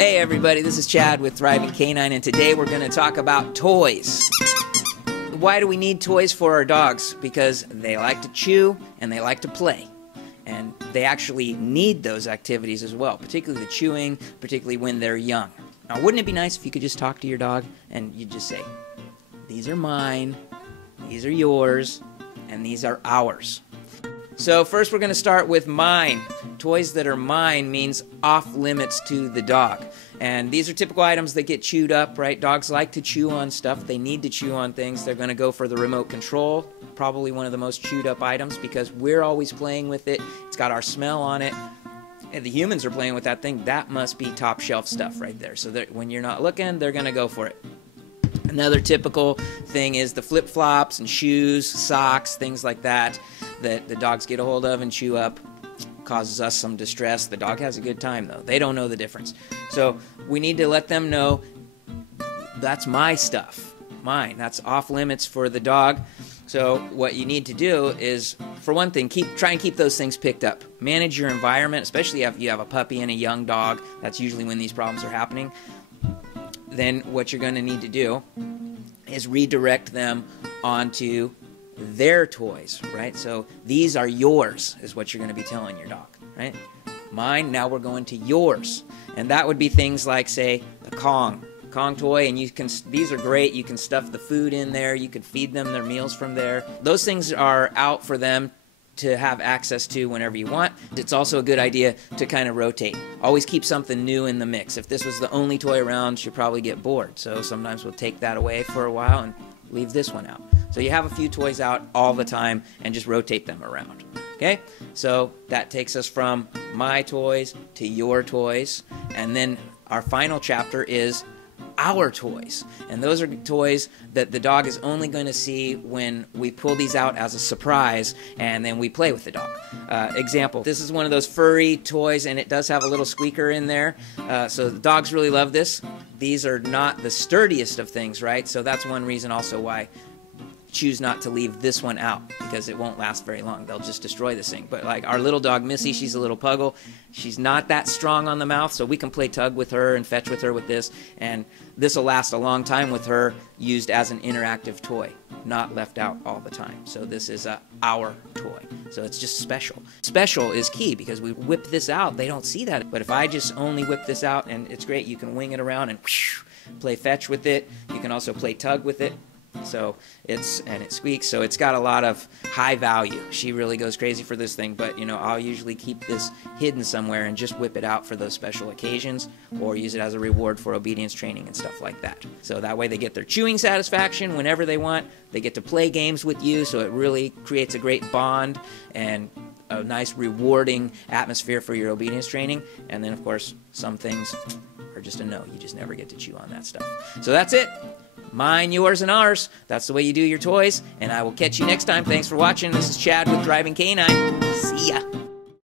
Hey everybody, this is Chad with Thriving Canine, and today we're going to talk about toys. Why do we need toys for our dogs? Because they like to chew and they like to play. And they actually need those activities as well, particularly the chewing, particularly when they're young. Now, wouldn't it be nice if you could just talk to your dog and you just say, these are mine, these are yours, and these are ours. So first we're going to start with mine. Toys that are mine means off limits to the dog. And these are typical items that get chewed up, right? Dogs like to chew on stuff. They need to chew on things. They're going to go for the remote control, probably one of the most chewed up items because we're always playing with it. It's got our smell on it. And the humans are playing with that thing. That must be top shelf stuff right there. So that when you're not looking, they're going to go for it. Another typical thing is the flip-flops and shoes, socks, things like that the dogs get a hold of and chew up. Causes us some distress. The dog has a good time though. They don't know the difference. So we need to let them know that's my stuff, mine. That's off limits for the dog. So what you need to do is, for one thing, try and keep those things picked up. Manage your environment, especially if you have a puppy and a young dog. That's usually when these problems are happening. Then what you're going to need to do is redirect them onto their toys, right? So these are yours is what you're going to be telling your dog, right? Mine, now we're going to yours. And that would be things like, say, the Kong toy, and these are great. You can stuff the food in there. You can feed them their meals from there. Those things are out for them to have access to whenever you want. It's also a good idea to kind of rotate. Always keep something new in the mix. If this was the only toy around, you'll probably get bored. So sometimes we'll take that away for a while and leave this one out. So you have a few toys out all the time and just rotate them around. Okay? So that takes us from my toys to your toys. And then our final chapter is our toys. And those are toys that the dog is only going to see when we pull these out as a surprise and then we play with the dog. Example, this is one of those furry toys and it does have a little squeaker in there. So the dogs really love this. These are not the sturdiest of things, right? So that's one reason also why choose not to leave this one out, because it won't last very long. They'll just destroy this thing. But like our little dog Missy, she's a little puggle. She's not that strong on the mouth, so we can play tug with her and fetch with her with this, and this will last a long time with her, used as an interactive toy, not left out all the time. So this is our toy. So it's just special. Special is key because we whip this out. They don't see that. But if I just only whip this out, and it's great, you can wing it around and play fetch with it. You can also play tug with it. So it squeaks, so it's got a lot of high value. She really goes crazy for this thing, but I'll usually keep this hidden somewhere and just whip it out for those special occasions, or use it as a reward for obedience training and stuff like that. So that way they get their chewing satisfaction whenever they want. They get to play games with you, so it really creates a great bond and a nice rewarding atmosphere for your obedience training. And then of course some things are just a no. You just never get to chew on that stuff. So that's it. Mine, yours, and ours. That's the way you do your toys, and I will catch you next time. Thanks for watching. This is Chad with Thriving Canine. See ya.